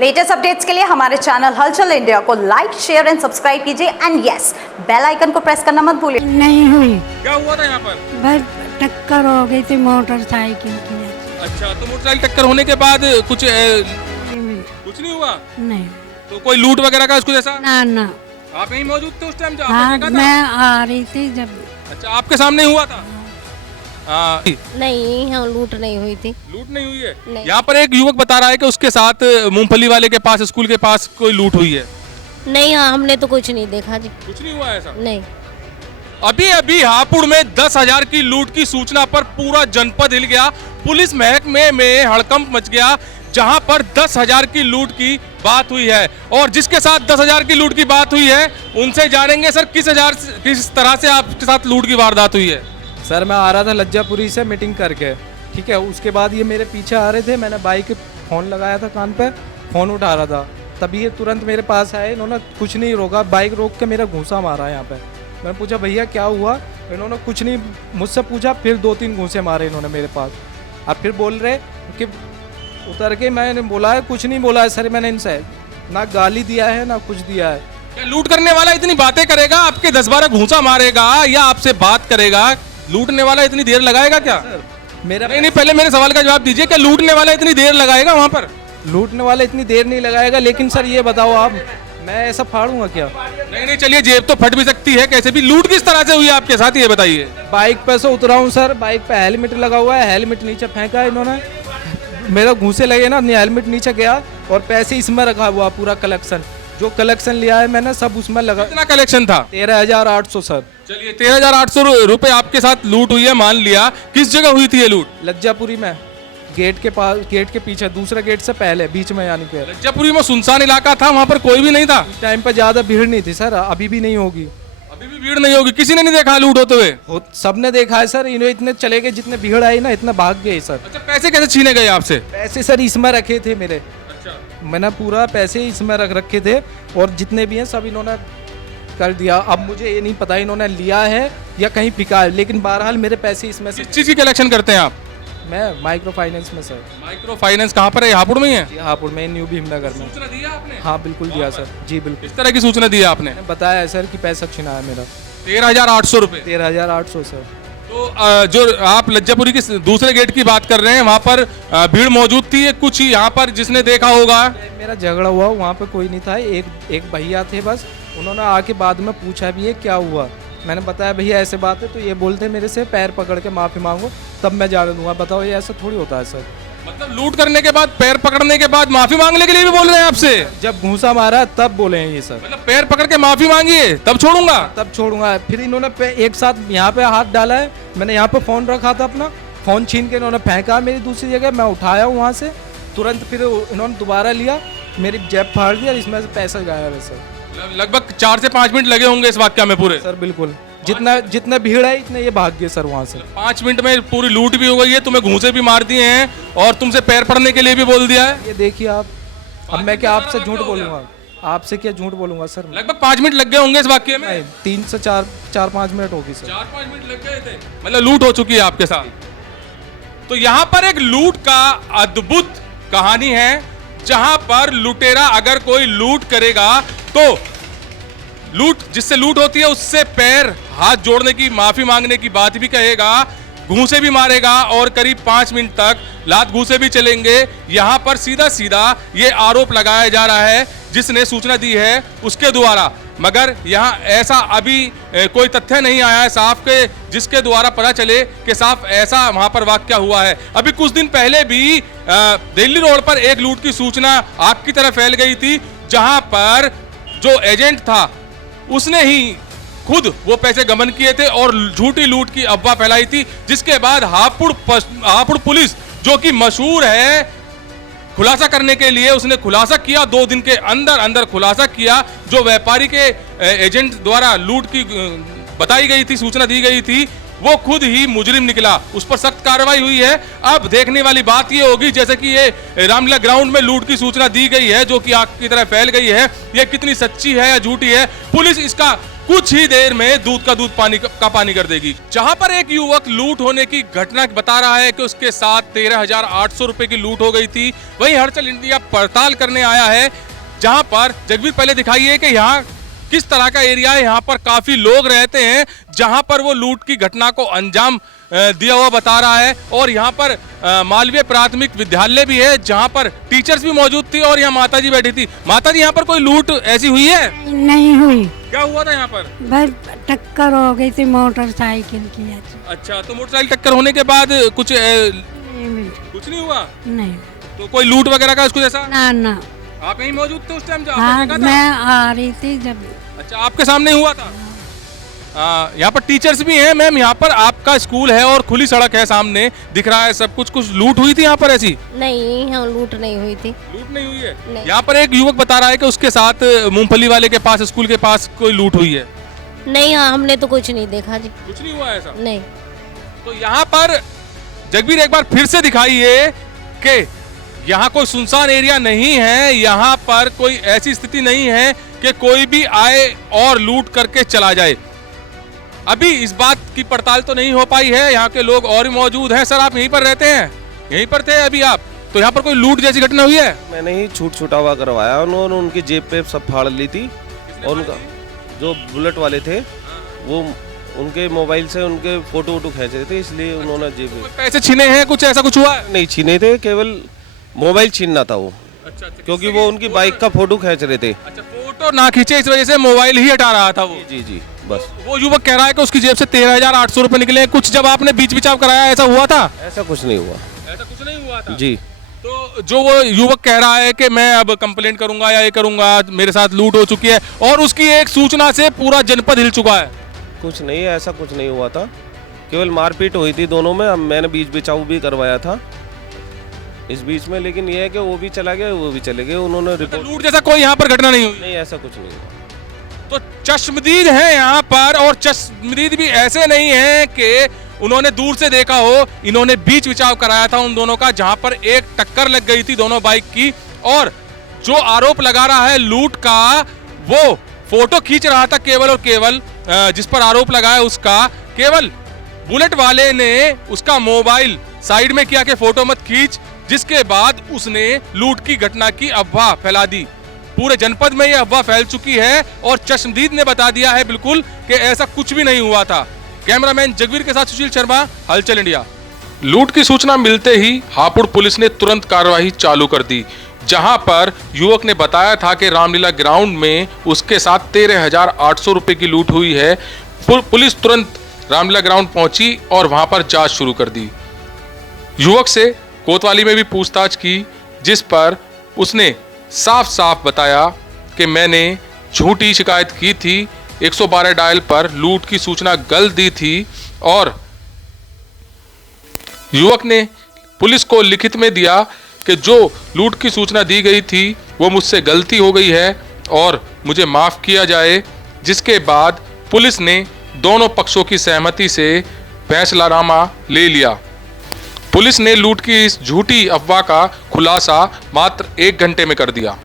Latest updates के लिए हमारे चैनल हलचल इंडिया को लाइक, शेयर एंड सब्सक्राइब कीजिए एंड यस, बेल आइकन को प्रेस करना मत भूलिए। नहीं हुई, क्या हुआ था यहाँ पर? बस टक्कर हो गई थी मोटरसाइकिल की। अच्छा, तो मोटरसाइकिल टक्कर होने के बाद कुछ नहीं हुआ? नहीं, तो कोई लूट वगैरह का कुछ ऐसा? ना ना। आप यहीं मौजूद थे उस टाइम जब हाँ, आपने देखा था? मैं आ रही थी जब। अच्छा, आपके सामने हुआ था? हाँ। नहीं, हाँ लूट नहीं हुई थी। लूट नहीं हुई है? नहीं। यहाँ पर एक युवक बता रहा है कि उसके साथ मूंगफली वाले के पास, स्कूल के पास कोई लूट हुई है। नहीं, हाँ हमने तो कुछ नहीं देखा जी। कुछ नहीं हुआ ऐसा? नहीं। अभी अभी हापुड़ में 10,000 की लूट की सूचना पर पूरा जनपद हिल गया। पुलिस महकमे में हड़कंप मच गया, जहां पर 10,000 की लूट की बात हुई है। और जिसके साथ 10,000 की लूट की बात हुई है, उनसे जानेंगे सर किस तरह से आपके साथ लूट की वारदात हुई है। सर मैं आ रहा था लज्जापुरी से मीटिंग करके, ठीक है। उसके बाद ये मेरे पीछे आ रहे थे, मैंने बाइक फ़ोन लगाया था कान पे, फ़ोन उठा रहा था, तभी ये तुरंत मेरे पास आए। इन्होंने कुछ नहीं रोका, बाइक रोक के मेरा घूंसा मारा यहाँ पे। मैंने पूछा भैया क्या हुआ? इन्होंने कुछ नहीं मुझसे पूछा, फिर 2-3 घूंसे मारे इन्होंने मेरे पास। अब फिर बोल रहे कि उतर के, मैंने बोला है कुछ नहीं बोला है सर मैंने इनसे, ना गाली दिया है ना कुछ दिया है। क्या लूट करने वाला इतनी बातें करेगा, आपके 10-12 घूंसा मारेगा या आपसे बात करेगा? लूटने वाला इतनी देर लगाएगा क्या? मेरा नहीं, पहले मेरे सवाल का जवाब दीजिए। क्या लूटने वाला इतनी देर लगाएगा वहाँ पर? लूटने वाला इतनी देर नहीं लगाएगा, लेकिन सर ये बताओ आप, मैं ऐसा फाड़ूंगा क्या? नहीं, चलिए, जेब तो फट भी सकती है, कैसे भी। लूट किस तरह से हुई आपके साथ, ये बताइए। बाइक पे से उतरा हूँ सर, बाइक पे हेलमेट लगा हुआ है, हेलमेट नीचे फेंका है इन्होंने, मेरा घूंसे लगे ना, हेलमेट नीचे गया और पैसे इसमें रखा हुआ, पूरा कलेक्शन जो कलेक्शन लिया है मैंने सब उसमें लगा। कितना कलेक्शन था? 13,800 सर। चलिए, 13,800 रुपए आपके साथ लूट हुई है, मान लिया। किस जगह हुई थी ये लूट? लज्जापुरी में, गेट के पास, गेट के पीछे, दूसरे गेट से पहले, बीच में यानी कि। लज्जापुरी में सुनसान इलाका था, वहाँ पर कोई भी नहीं था? इस टाइम पर ज्यादा भीड़ नहीं थी सर, अभी भी नहीं होगी। अभी भी भीड़ नहीं होगी? किसी ने नहीं देखा लूट होते हुए? सबने देखा है सर, इन्हें इतने चले गए, जितने भीड़ आई ना इतना भाग गए सर। अच्छा, पैसे कैसे छीने गए आपसे? पैसे सर इसमें रखे थे मेरे, अच्छा, मैंने पूरा पैसे इसमें रख रखे थे, और जितने भी हैं सब इन्होंने कर दिया। अब मुझे ये नहीं पता इन्होंने लिया है या कहीं फिका है, लेकिन बहरहाल मेरे पैसे इसमें से। किस चीज की कलेक्शन करते हैं आप? मैं माइक्रो फाइनेंस में सर। माइक्रो फाइनेंस कहाँ पर है? हापुड़ में ही है? जी हापुड़ में, न्यू भीमनगर में। सूचना दी है आपने? हाँ बिल्कुल दिया सर, जी बिल्कुल। किस तरह की सूचना दी है आपने? मैंने बताया है सर कि पैसा छिना है मेरा। 13,800 रुपए। 13,800 सर। तो जो आप लज्जापुरी के दूसरे गेट की बात कर रहे हैं, वहाँ पर भीड़ मौजूद थी कुछ ही यहाँ पर, जिसने देखा होगा? मेरा झगड़ा हुआ, वहाँ पे कोई नहीं था, एक भैया थे बस, उन्होंने आके बाद में पूछा भी है क्या हुआ, मैंने बताया भैया ऐसे बात है, तो ये बोलते मेरे से पैर पकड़ के माफ़ी मांगो तब मैं जाने दूंगा। बताओ ये ऐसा थोड़ी होता है सर। मतलब लूट करने के बाद, पैर पकड़ने के बाद माफी मांगने के लिए भी बोल रहे हैं आपसे? जब घूंसा मारा तब बोले हैं ये सर। मतलब पैर पकड़ के माफी मांगिए तब छोड़ूंगा? तब छोड़ूंगा। फिर इन्होंने एक साथ यहाँ पे हाथ डाला है, मैंने यहाँ पे फ़ोन रखा था अपना, फ़ोन छीन के इन्होंने फेंका मेरी दूसरी जगह, मैं उठाया हूँ वहाँ से तुरंत, फिर इन्होंने दोबारा लिया, मेरी जेब फाड़ दिया, इसमें से पैसा गायब है सर। लगभग 4 से 5 मिनट लगे होंगे इस वाक्य में पूरे? सर बिल्कुल, जितना भीड़ है इतने ये भाग गए सर वहाँ से। 5 मिनट में पूरी लूट भी हो गई है, तुम्हें घूंसे भी मार दिए हैं और तुमसे पैर पड़ने के लिए भी बोल दिया है। ये देखिए आप, अब मैं क्या आपसे झूठ बोलूँगा? आपसे क्या झूठ बोलूँगा सर? लगभग 5 मिनट लग गए होंगे इस वाक्य में? नहीं, 3 से 4-5 मिनट होगी सर। 4-5 मिनट लग गए थे, मतलब लूट हो चुकी है आपके साथ। तो यहाँ पर एक लूट का अद्भुत कहानी है, जहां पर लुटेरा अगर कोई लूट करेगा तो लूट, जिससे लूट होती है उससे पैर हाथ जोड़ने की, माफी मांगने की बात भी कहेगा, घूंसे भी मारेगा और करीब 5 मिनट तक लात घूंसे भी चलेंगे। यहाँ पर सीधा सीधा ये आरोप लगाया जा रहा है जिसने सूचना दी है उसके द्वारा, मगर यहाँ ऐसा अभी कोई तथ्य नहीं आया है साफ के, जिसके द्वारा पता चले कि साफ ऐसा वहाँ पर वाक्य हुआ है। अभी कुछ दिन पहले भी दिल्ली रोड पर एक लूट की सूचना आग की तरह फैल गई थी, जहाँ पर जो एजेंट था उसने ही खुद वो पैसे गबन किए थे और झूठी लूट की अफवाह फैलाई थी, जिसके बाद हापुड़ पुलिस, जो कि मशहूर है खुलासा करने के लिए, उसने खुलासा किया, 2 दिन के अंदर अंदर खुलासा किया। जो व्यापारी के एजेंट द्वारा लूट की बताई गई थी, सूचना दी गई थी, वो खुद ही मुजरिम निकला, उस पर सख्त कार्रवाई हुई है। अब देखने वाली बात ये होगी, जैसे कि ये रामलीला ग्राउंड में लूट की सूचना दी गई है जो कि आग की तरह फैल गई है, ये कितनी सच्ची है या झूठी है। पुलिस इसका कुछ ही देर में दूध का दूध पानी का पानी कर देगी। जहां पर एक युवक लूट होने की घटना बता रहा है कि उसके साथ 13,800 रुपए की लूट हो गई थी, वहीं हलचल इंडिया पड़ताल करने आया है जहां पर जगवीर पहले दिखाइए कि यहाँ किस तरह का एरिया है। यहाँ पर काफी लोग रहते हैं जहां पर वो लूट की घटना को अंजाम दिया हुआ बता रहा है। और यहाँ पर मालवीय प्राथमिक विद्यालय भी है जहाँ पर टीचर्स भी मौजूद थी और यहाँ माता जी बैठी थी। माता जी, यहाँ पर कोई लूट ऐसी हुई है? नहीं हुई, क्या हुआ था यहाँ पर? बस टक्कर हो गई थी मोटरसाइकिल की। अच्छा, तो मोटरसाइकिल टक्कर होने के बाद कुछ कुछ नहीं हुआ? नहीं। तो कोई लूट वगैरह का कुछ ऐसा? ना। आप यहीं मौजूद थे उस टाइम जब हाँ, आपने देखा था? मैं आ रही थी जब। अच्छा, आपके सामने हुआ था? यहाँ पर टीचर्स भी हैं मैम। यहाँ पर आपका स्कूल है और खुली सड़क है, सामने दिख रहा है सब कुछ। कुछ लूट हुई थी यहाँ पर ऐसी? नहीं, यहाँ लूट नहीं हुई थी। लूट नहीं हुई है? नहीं। यहाँ पर एक युवक बता रहा है कि उसके साथ मूंगफली वाले के पास, स्कूल के पास कोई लूट हुई है। नहीं, हाँ हमने तो कुछ नहीं देखा जी। कुछ नहीं हुआ ऐसा? नहीं। तो यहाँ पर जगबीर एक बार फिर से दिखाइए कि यहाँ कोई सुनसान एरिया नहीं है, यहाँ पर कोई ऐसी स्थिति नहीं है कि कोई भी आए और लूट करके चला जाए। अभी इस बात की पड़ताल तो नहीं हो पाई है, यहाँ के लोग और भी मौजूद हैं। सर, आप यहीं पर रहते हैं? यहीं पर थे अभी आप? तो यहाँ पर कोई लूट जैसी घटना हुई है? मैंने ही छूटा हुआ करवाया, उन्होंने उनकी जेब पे सब फाड़ ली थी। और उनका जो बुलेट वाले थे वो उनके मोबाइल से उनके फोटो वोटो खींच रहे थे, इसलिए उन्होंने जेब में पैसे छीने हैं, कुछ ऐसा कुछ हुआ है? नहीं छीने थे, केवल मोबाइल छीनना था वो। अच्छा, क्योंकि वो उनकी बाइक का फोटो खींच रहे थे। अच्छा, फोटो ना खींचे इस वजह से मोबाइल ही हटा रहा था वो। जी बस। वो युवक कह रहा है कि उसकी जेब से 13,800 रुपए निकले हैं। कुछ जब आपने बीच बिचाव कराया, ऐसा हुआ था? ऐसा कुछ नहीं हुआ। ऐसा कुछ नहीं हुआ था जी। तो जो वो युवक कह रहा है कि मैं अब कंप्लेंट करूंगा या ये करूंगा, मेरे साथ लूट हो चुकी है और उसकी एक सूचना से पूरा जनपद हिल चुका है। कुछ नहीं, ऐसा कुछ नहीं हुआ था, केवल मारपीट हुई थी दोनों में। मैंने बीच बिचाव भी करवाया था इस बीच में, लेकिन ये है कि वो भी चला गया, वो भी चले गए। उन्होंने तो रिपोर्ट लूट जैसा कोई यहाँ पर घटना नहीं हुई? नहीं, ऐसा कुछ नहीं हुआ। तो चश्मदीद है यहाँ पर, और चश्मदीद भी ऐसे नहीं है कि उन्होंने दूर से देखा हो। इन्होंने बीच बिचाव कराया था उन दोनों का, जहां पर एक टक्कर लग गई थी दोनों बाइक की। और जो आरोप लगा रहा है लूट का, वो फोटो खींच रहा था केवल और केवल, जिस पर आरोप लगा है उसका, केवल बुलेट वाले ने उसका मोबाइल साइड में किया कि फोटो मत खींच, जिसके बाद उसने लूट की घटना की अफवाह फैला दी। पूरे जनपद में यह अफवाह फैल चुकी है और चश्मदीद ने बता दिया है बिल्कुल कि ऐसा कुछ भी नहीं हुआ था। कैमरामैन जगवीर के साथ सुशील शर्मा, हलचल इंडिया। लूट की सूचना मिलते ही हापुड़ पुलिस ने तुरंत कार्रवाई चालू कर दी, जहां पर युवक ने बताया था कि रामलीला ग्राउंड में उसके साथ 13,800 रुपए की लूट हुई है। पुलिस तुरंत रामलीला ग्राउंड पहुंची और वहां पर जांच शुरू कर दी। युवक से कोतवाली में भी पूछताछ की, जिस पर उसने साफ साफ बताया कि मैंने झूठी शिकायत की थी, 112 डायल पर लूट की सूचना गलत दी थी और युवक ने पुलिस को लिखित में दिया कि जो लूट की सूचना दी गई थी वो मुझसे गलती हो गई है और मुझे माफ किया जाए। जिसके बाद पुलिस ने दोनों पक्षों की सहमति से फैसलानामा ले लिया। पुलिस ने लूट की इस झूठी अफवाह का खुलासा मात्र 1 घंटे में कर दिया।